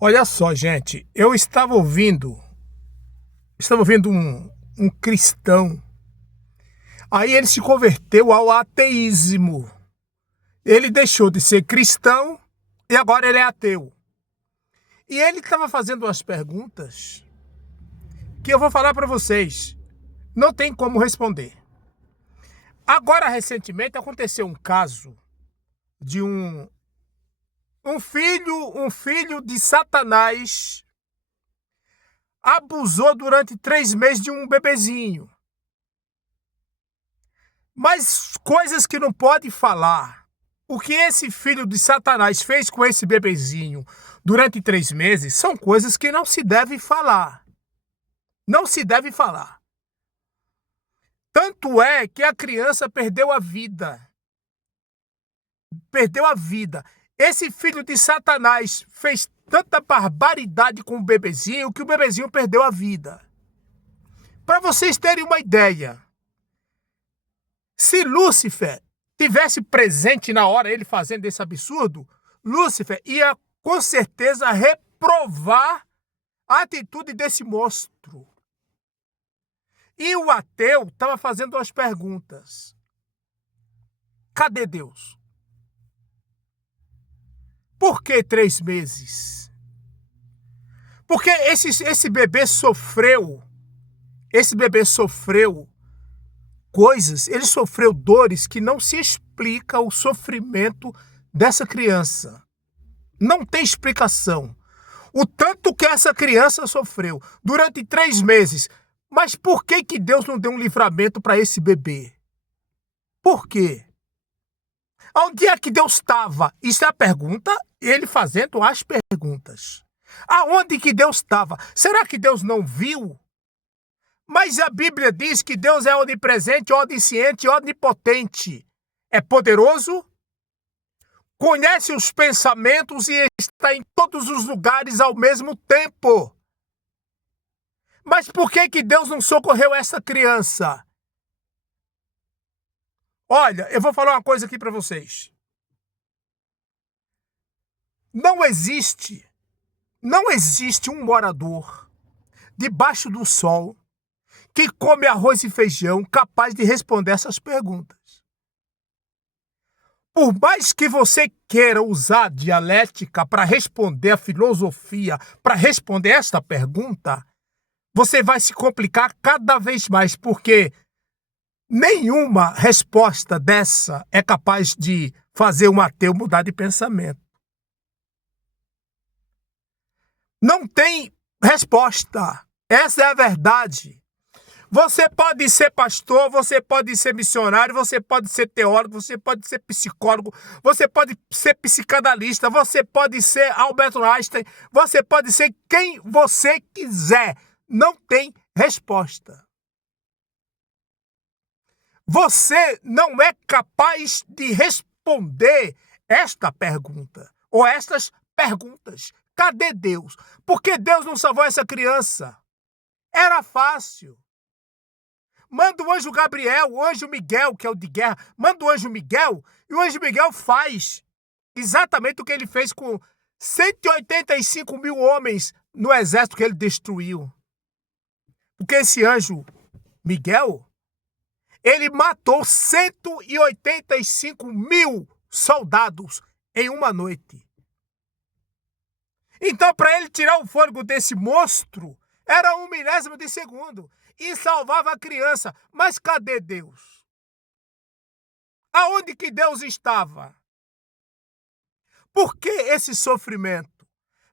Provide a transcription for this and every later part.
Olha só, gente, eu estava ouvindo um cristão, aí ele se converteu ao ateísmo. Ele deixou de ser cristão e agora ele é ateu. E ele estava fazendo umas perguntas que eu vou falar para vocês. Não tem como responder. Agora, recentemente, aconteceu um caso de um filho de Satanás abusou durante 3 meses de um bebezinho. Mas coisas que não pode falar. O que esse filho de Satanás fez com esse bebezinho durante 3 meses são coisas que não se deve falar. Não se deve falar. Tanto é que a criança perdeu a vida. Perdeu a vida. Esse filho de Satanás fez tanta barbaridade com o bebezinho que o bebezinho perdeu a vida. Para vocês terem uma ideia, se Lúcifer tivesse presente na hora ele fazendo esse absurdo, Lúcifer ia com certeza reprovar a atitude desse monstro. E o ateu estava fazendo as perguntas. Cadê Deus? Por que 3 meses? Porque esse bebê sofreu coisas, ele sofreu dores que não se explica o sofrimento dessa criança. Não tem explicação. O tanto que essa criança sofreu durante 3 meses. Mas por que Deus não deu um livramento para esse bebê? Por quê? Onde é que Deus estava? Isso é a pergunta, ele fazendo as perguntas. Aonde que Deus estava? Será que Deus não viu? Mas a Bíblia diz que Deus é onipresente, onisciente e onipotente. É poderoso, conhece os pensamentos e está em todos os lugares ao mesmo tempo. Mas por que Deus não socorreu essa criança? Olha, eu vou falar uma coisa aqui para vocês. Não existe um morador debaixo do sol que come arroz e feijão capaz de responder essas perguntas. Por mais que você queira usar a dialética para responder a filosofia, para responder esta pergunta, você vai se complicar cada vez mais, porque nenhuma resposta dessa é capaz de fazer um ateu mudar de pensamento. Não tem resposta. Essa é a verdade. Você pode ser pastor, você pode ser missionário, você pode ser teólogo, você pode ser psicólogo, você pode ser psicanalista, você pode ser Albert Einstein, você pode ser quem você quiser. Não tem resposta. Você não é capaz de responder esta pergunta ou estas perguntas. Cadê Deus? Por que Deus não salvou essa criança? Era fácil. Manda o anjo Gabriel, o anjo Miguel, que é o de guerra, manda o anjo Miguel, e o anjo Miguel faz exatamente o que ele fez com 185 mil homens no exército que ele destruiu. Porque esse anjo Miguel, ele matou 185 mil soldados em uma noite. Então, para ele tirar o fôlego desse monstro, era 1 milésimo de segundo. E salvava a criança. Mas cadê Deus? Aonde que Deus estava? Por que esse sofrimento?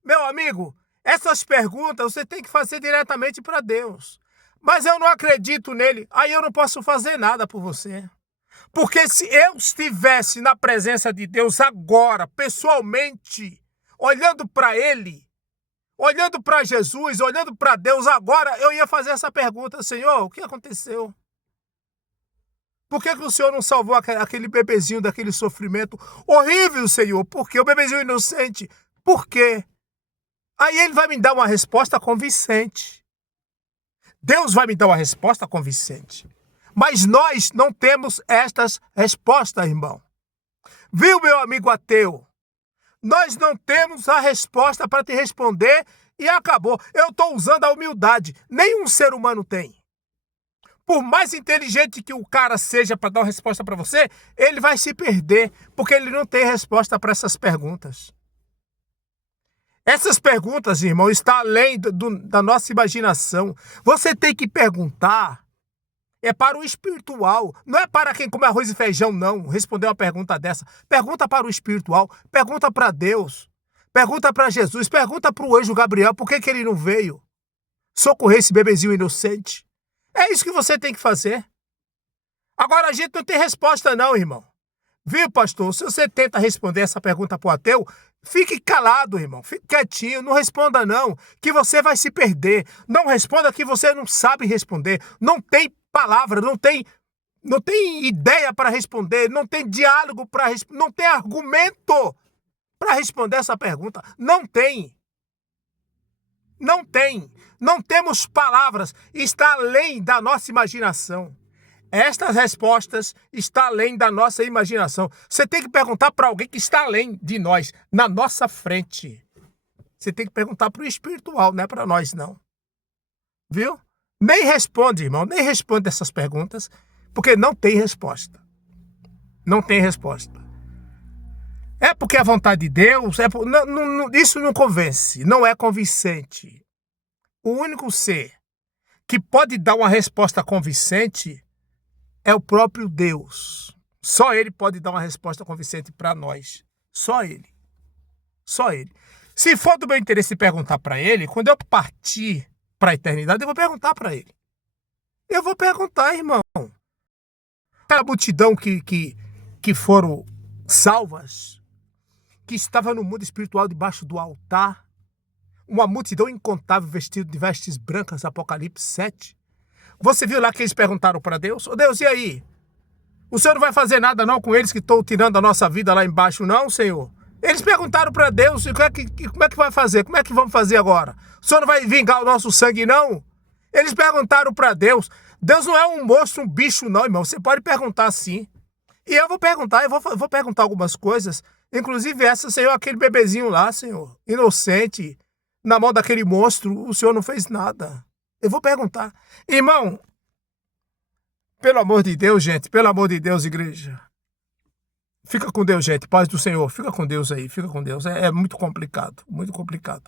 Meu amigo, essas perguntas você tem que fazer diretamente para Deus. Mas eu não acredito nele, aí eu não posso fazer nada por você. Porque se eu estivesse na presença de Deus agora, pessoalmente, olhando para ele, olhando para Jesus, olhando para Deus agora, eu ia fazer essa pergunta: Senhor, o que aconteceu? Por que o Senhor não salvou aquele bebezinho daquele sofrimento horrível, Senhor? Porque o bebezinho inocente, por quê? Aí ele vai me dar uma resposta convincente. Deus vai me dar uma resposta convincente. Mas nós não temos estas respostas, irmão. Viu, meu amigo ateu? Nós não temos a resposta para te responder e acabou. Eu estou usando a humildade. Nenhum ser humano tem. Por mais inteligente que o cara seja para dar uma resposta para você, ele vai se perder, porque ele não tem resposta para essas perguntas. Essas perguntas, irmão, estão além da nossa imaginação. Você tem que perguntar, é para o espiritual, não é para quem come arroz e feijão, não, responder uma pergunta dessa. Pergunta para o espiritual, pergunta para Deus, pergunta para Jesus, pergunta para o anjo Gabriel, por que ele não veio socorrer esse bebezinho inocente. É isso que você tem que fazer. Agora, a gente não tem resposta não, irmão. Viu, pastor? Se você tenta responder essa pergunta para o ateu, fique calado, irmão. Fique quietinho, não responda não, que você vai se perder. Não responda que você não sabe responder. Não tem palavra, não tem ideia para responder, não tem diálogo para responder, não tem argumento para responder essa pergunta. Não tem. Não tem. Não temos palavras. Está além da nossa imaginação. Estas respostas estão além da nossa imaginação. Você tem que perguntar para alguém que está além de nós, na nossa frente. Você tem que perguntar para o espiritual, não é para nós, não. Viu? Nem responde, irmão, nem responde essas perguntas, porque não tem resposta. Não tem resposta. É porque a vontade de Deus, isso não convence, não é convincente. O único ser que pode dar uma resposta convincente é o próprio Deus. Só Ele pode dar uma resposta convincente para nós. Só Ele. Só Ele. Se for do meu interesse perguntar para Ele, quando eu partir para a eternidade, eu vou perguntar para Ele. Eu vou perguntar, irmão. Aquela multidão que foram salvas, que estava no mundo espiritual debaixo do altar, uma multidão incontável vestida de vestes brancas, Apocalipse 7. Você viu lá que eles perguntaram para Deus? Ô Deus, e aí? O Senhor não vai fazer nada não com eles que estão tirando a nossa vida lá embaixo não, Senhor? Eles perguntaram para Deus, como é que vai fazer? Como é que vamos fazer agora? O Senhor não vai vingar o nosso sangue não? Eles perguntaram para Deus. Deus não é um monstro, um bicho não, irmão. Você pode perguntar sim. E eu vou perguntar, vou perguntar algumas coisas. Inclusive essa, Senhor, aquele bebezinho lá, Senhor, inocente, na mão daquele monstro, o Senhor não fez nada. Eu vou perguntar. Irmão, pelo amor de Deus, gente, pelo amor de Deus, igreja. Fica com Deus, gente, paz do Senhor. Fica com Deus aí, fica com Deus. É muito complicado, muito complicado.